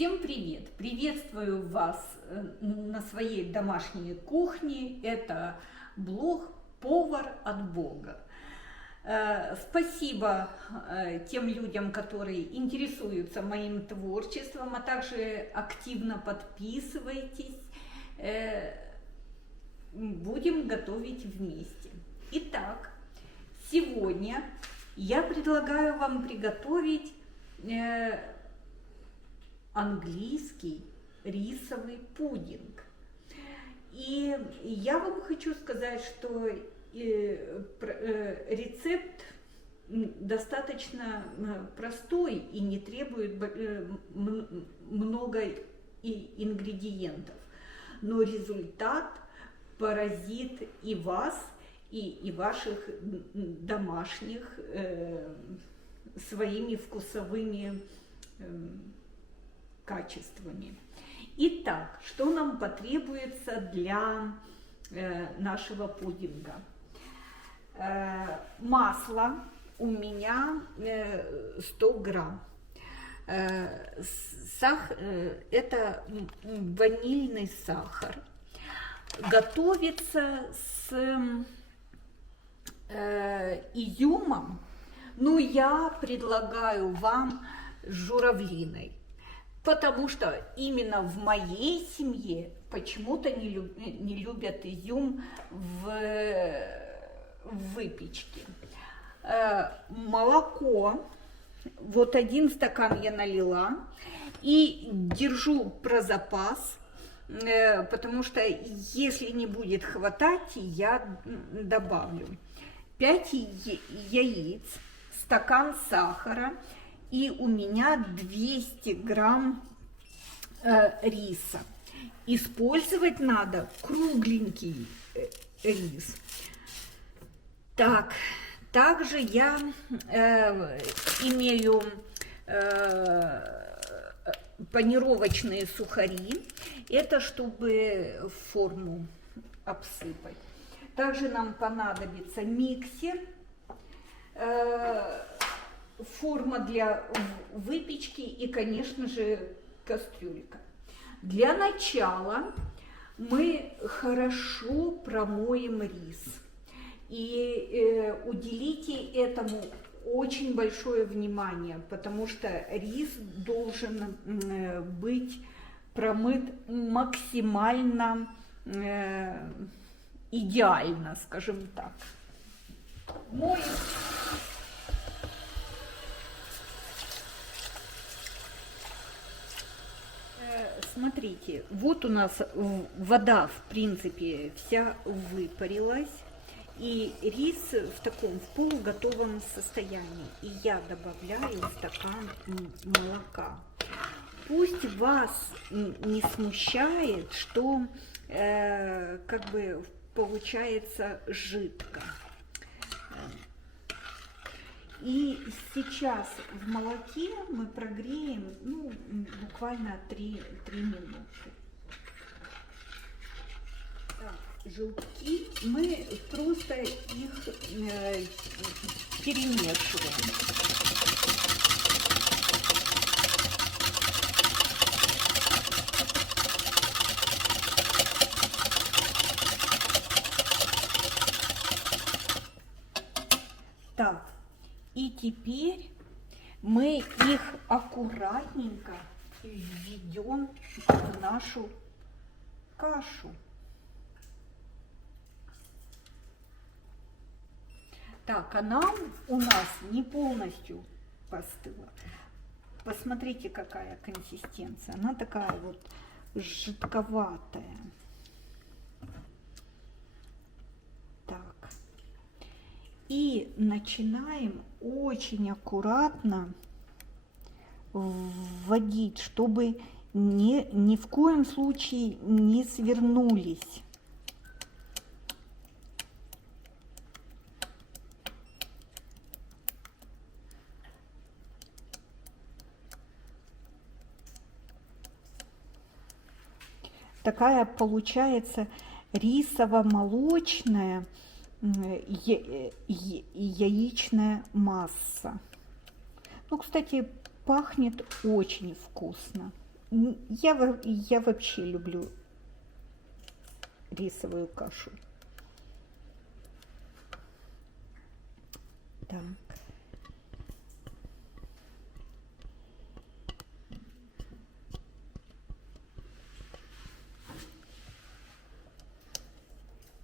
Всем привет! Приветствую вас на своей домашней кухне. Это блог «Повар от Бога». Спасибо тем людям, которые интересуются моим творчеством, а также активно подписывайтесь. Будем готовить вместе. Итак, сегодня я предлагаю вам приготовить английский рисовый пудинг. И я вам хочу сказать, что рецепт достаточно простой и не требует много ингредиентов, но результат поразит и вас, и ваших домашних своими вкусовыми качествами. Итак, что нам потребуется для нашего пудинга? Масло у меня 100 грамм. Это ванильный сахар. Готовится с изюмом, но я предлагаю вам с журавлиной. Потому что именно в моей семье почему-то не любят изюм в выпечке. Молоко, вот 1 стакан я налила и держу про запас, потому что если не будет хватать, я добавлю 5 яиц, стакан сахара. И у меня 200 грамм риса. Использовать надо кругленький рис. Так, также я имею панировочные сухари. Это чтобы форму обсыпать. Также нам понадобится миксер. Форма для выпечки и, конечно же, кастрюлька. Для начала мы хорошо промоем рис. И уделите этому очень большое внимание, потому что рис должен быть промыт максимально идеально, скажем так. Моем. Смотрите, вот у нас вода, в принципе, вся выпарилась, и рис в таком полуготовом состоянии. И я добавляю стакан молока. Пусть вас не смущает, что как бы получается жидко. И сейчас в молоке мы прогреем буквально 3 минуты. Так, желтки мы просто их перемешиваем. Так. И теперь мы их аккуратненько введем в нашу кашу. Так, она у нас не полностью постыла. Посмотрите, какая консистенция. Она такая вот жидковатая. Так. И начинаем очень аккуратно вводить, чтобы ни в коем случае не свернулись. Такая получается рисово-молочная яичная масса. Ну, кстати, пахнет очень вкусно. Я вообще люблю рисовую кашу. Так.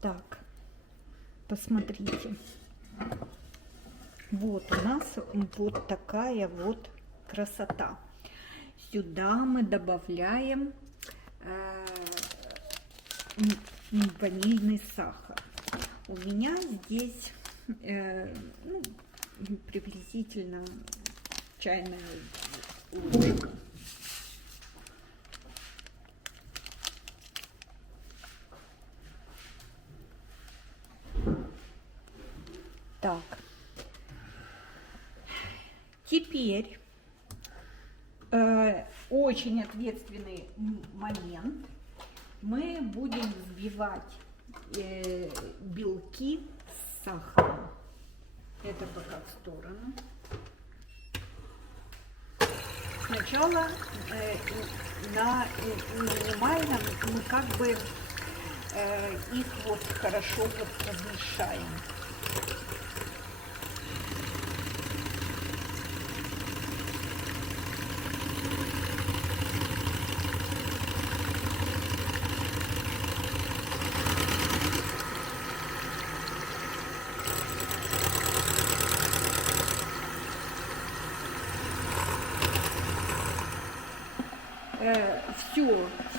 Так, посмотрите. Вот у нас вот такая вот красота. Сюда мы добавляем ванильный сахар. У меня здесь приблизительно чайная ложка. Так, теперь очень ответственный момент. Мы будем взбивать белки с сахаром. Это пока в сторону. Сначала на минимальном мы как бы их вот хорошо вот размешаем.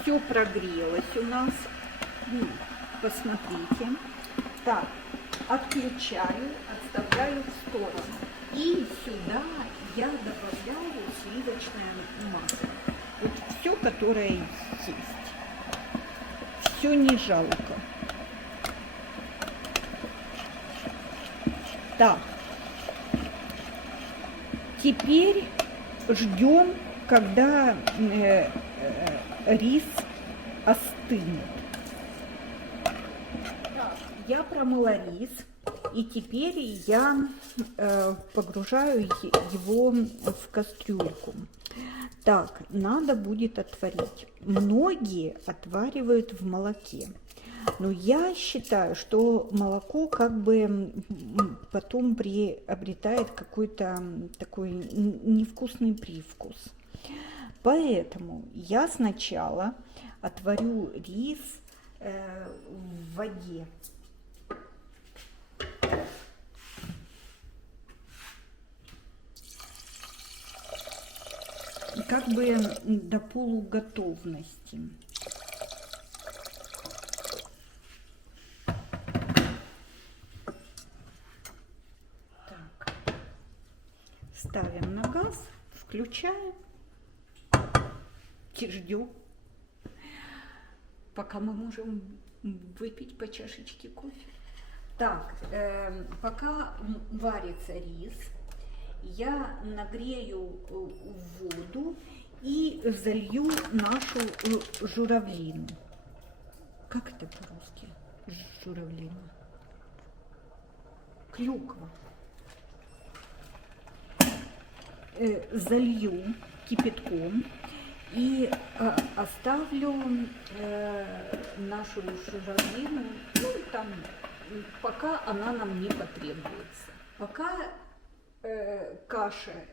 Все прогрелось у нас. Посмотрите. Так, отключаю, отставляю в сторону. И сюда я добавляю сливочное масло. Вот все, которое есть. Все не жалко. Так. Теперь ждем, когда рис остынет. Я промыла рис, и теперь я погружаю его в кастрюльку. Так, надо будет отварить. Многие отваривают в молоке. Но я считаю, что молоко как бы потом приобретает какой-то такой невкусный привкус. Поэтому я сначала отварю рис в воде. Как бы до полуготовности. Так. Ставим на газ, включаем и ждем, пока мы можем выпить по чашечке кофе. Так, пока варится рис, я нагрею воду и залью нашу журавлину. Как это по-русски? Журавлина. Клюква. Залью кипятком и оставлю нашу журавлину, ну, там, пока она нам не потребуется. Пока каша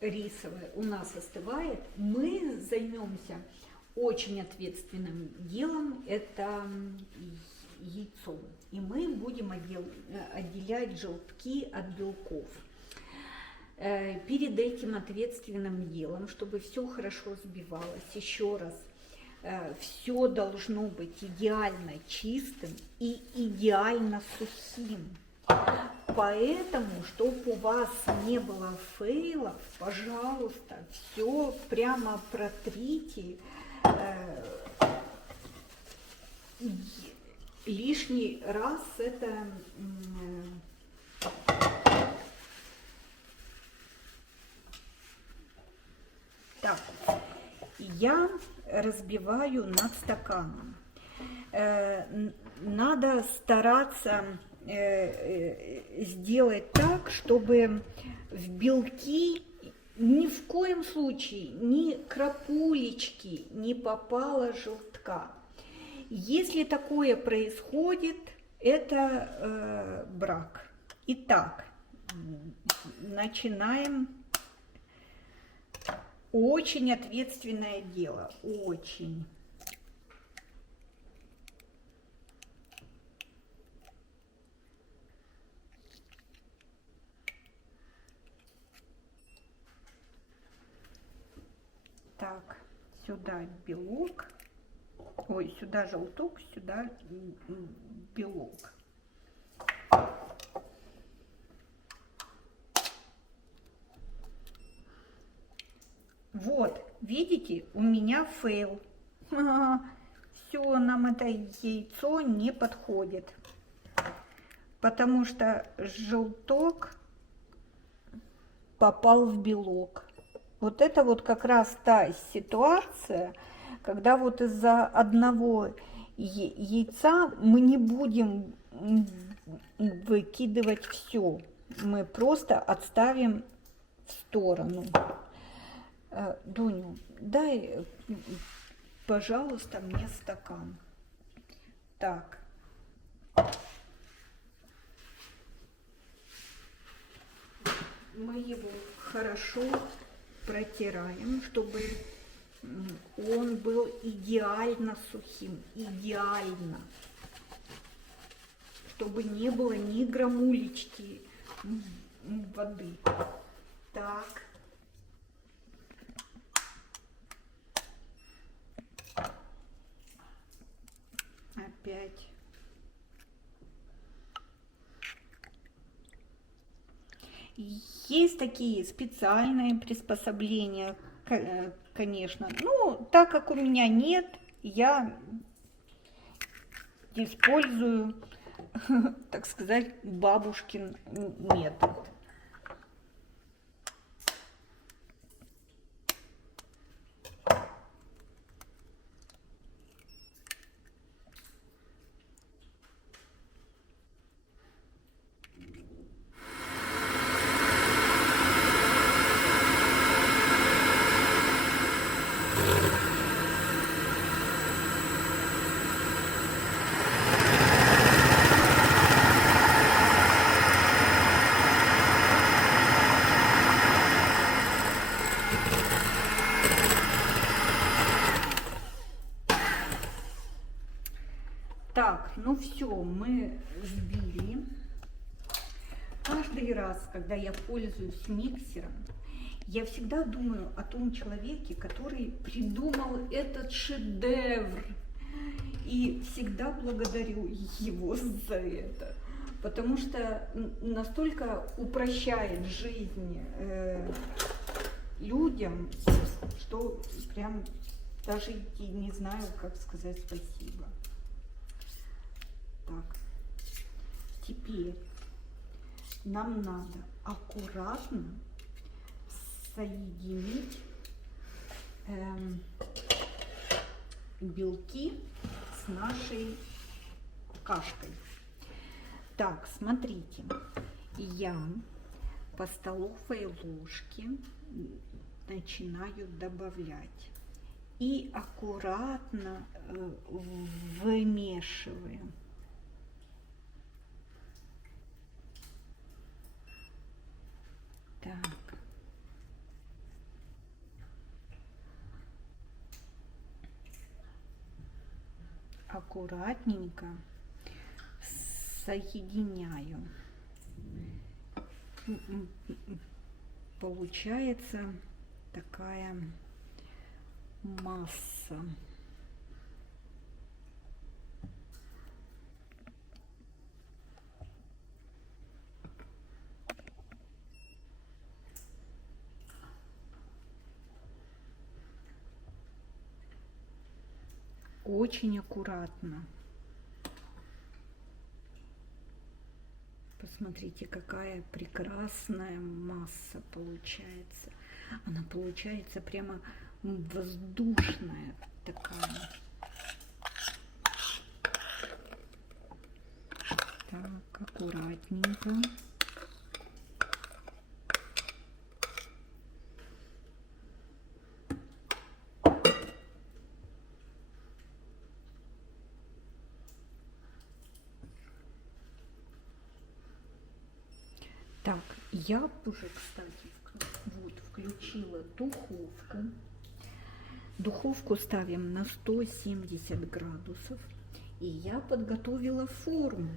рисовая у нас остывает, мы займемся очень ответственным делом, это яйцом. И мы будем отделять желтки от белков. Перед этим ответственным делом, чтобы все хорошо взбивалось, еще раз, все должно быть идеально чистым и идеально сухим. Поэтому, чтобы у вас не было фейлов, пожалуйста, все прямо протрите. Лишний раз это так, я разбиваю над стаканом. Надо стараться сделать так, чтобы в белки Ни в коем случае ни крапулечки не попало желтка. Если такое происходит, это брак. Итак, начинаем. Очень ответственное дело, очень. Так, сюда белок. Ой, сюда желток, сюда белок. Вот, видите, у меня фейл. Все, нам это яйцо не подходит. Потому что желток попал в белок. Вот это вот как раз та ситуация, когда вот из-за одного яйца мы не будем выкидывать все. Мы просто отставим в сторону. Дуню, дай, пожалуйста, мне стакан. Так. Мы его хорошо протираем, чтобы он был идеально сухим, идеально. Чтобы не было ни грамулечки воды. Так. Опять. Есть такие специальные приспособления, конечно. Ну, так как у меня нет, я использую, так сказать, бабушкин метод. Так, ну все, мы сбили. Каждый раз, когда я пользуюсь миксером, я всегда думаю о том человеке, который придумал этот шедевр. И всегда благодарю его за это. Потому что настолько упрощает жизнь людям, что прям даже и не знаю, как сказать спасибо. Так, теперь нам надо аккуратно соединить белки с нашей кашкой. Так, смотрите, я по столовой ложке начинаю добавлять и аккуратно вымешиваем. Так. Аккуратненько соединяю. Получается такая масса. Очень аккуратно. Посмотрите, какая прекрасная масса получается. Она получается прямо воздушная такая. Так, аккуратненько. Так, я уже, кстати, вот включила духовку. Духовку ставим на 170 градусов. И я подготовила форму.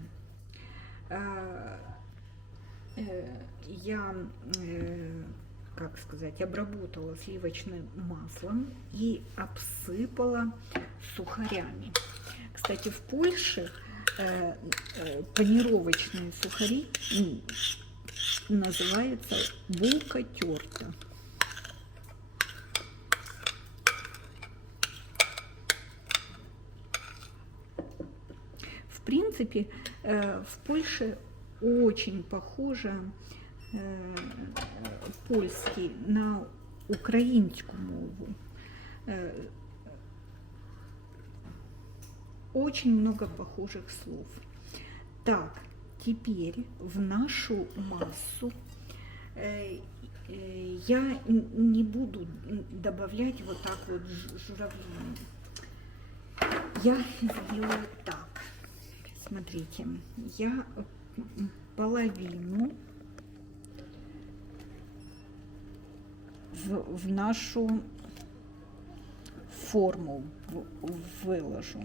Я, как сказать, обработала сливочным маслом и обсыпала сухарями. Кстати, в Польше панировочные сухари называются булка терта. В принципе, в Польше очень похоже польский на українську мову. Очень много похожих слов. Так, теперь в нашу массу я не буду добавлять вот так вот журавлину. Я сделаю так. Смотрите, я половину в нашу форму выложу.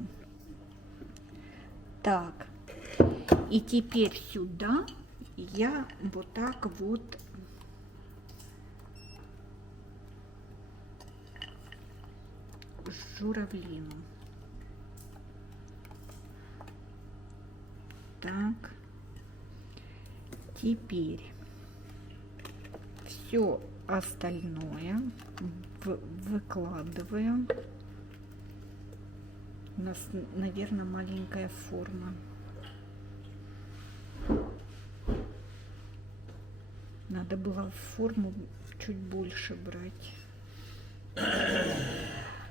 Так, и теперь сюда я вот так вот журавлину. Так, теперь все остальное выкладываем. У нас, наверное, маленькая форма. Надо было форму чуть больше брать.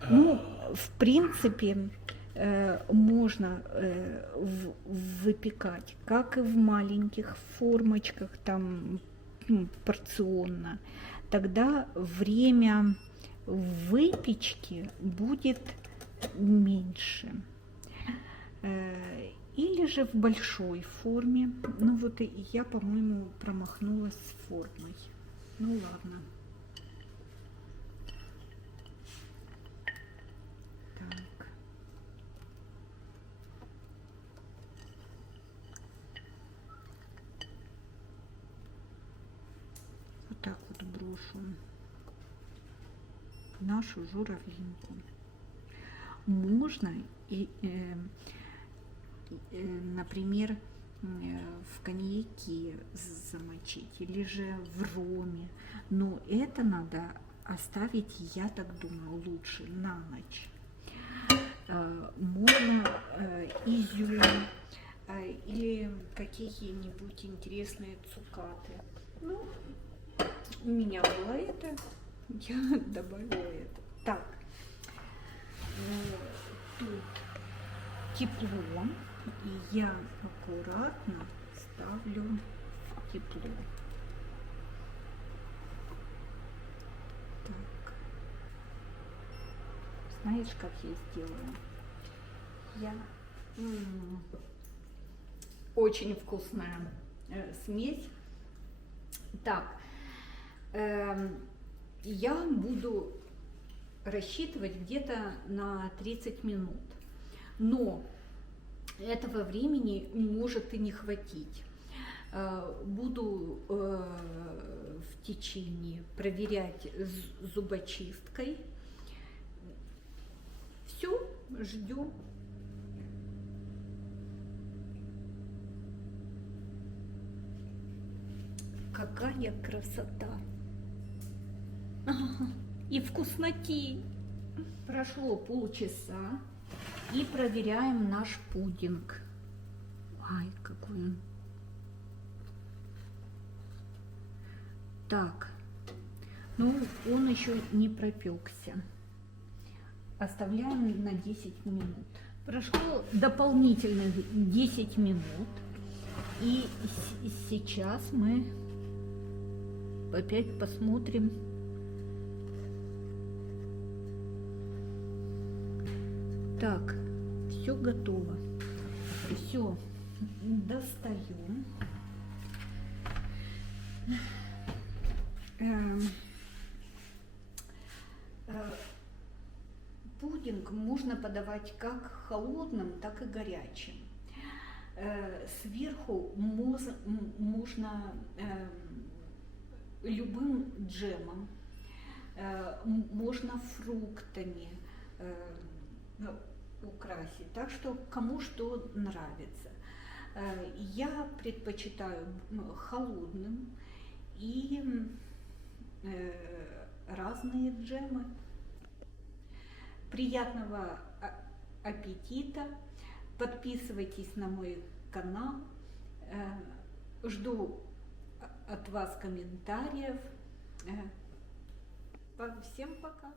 Ну, в принципе, можно выпекать как и в маленьких формочках, там порционно. Тогда время выпечки будет меньше. Или же в большой форме. Ну вот и я, по-моему, промахнулась с формой. Ну ладно. Так. Вот так вот брошу нашу журавлинку. Можно и, например, в коньяке замочить или же в роме, но это надо оставить, я так думаю, лучше на ночь. Можно изюм или какие-нибудь интересные цукаты. Ну, у меня было это, я добавила это. Так, тут тепло, и я аккуратно ставлю в тепло. Так, знаешь, как я сделаю? Я очень вкусная смесь. Так, я буду рассчитывать где-то на 30 минут, но этого времени может и не хватить. Буду в течение проверять зубочисткой. Все, ждем. Какая красота! И вкусноти! Прошло полчаса и проверяем наш пудинг. Ай, какой он! Так, ну он еще не пропекся. Оставляем на 10 минут. Прошло дополнительных 10 минут. И сейчас мы опять посмотрим. Так, все готово. Все, достаем. можно подавать как холодным, так и горячим. Сверху можно любым джемом, можно фруктами украсить, так что кому что нравится. Я предпочитаю холодным и разные джемы. Приятного аппетита! Подписывайтесь на мой канал. Жду от вас комментариев. Всем пока!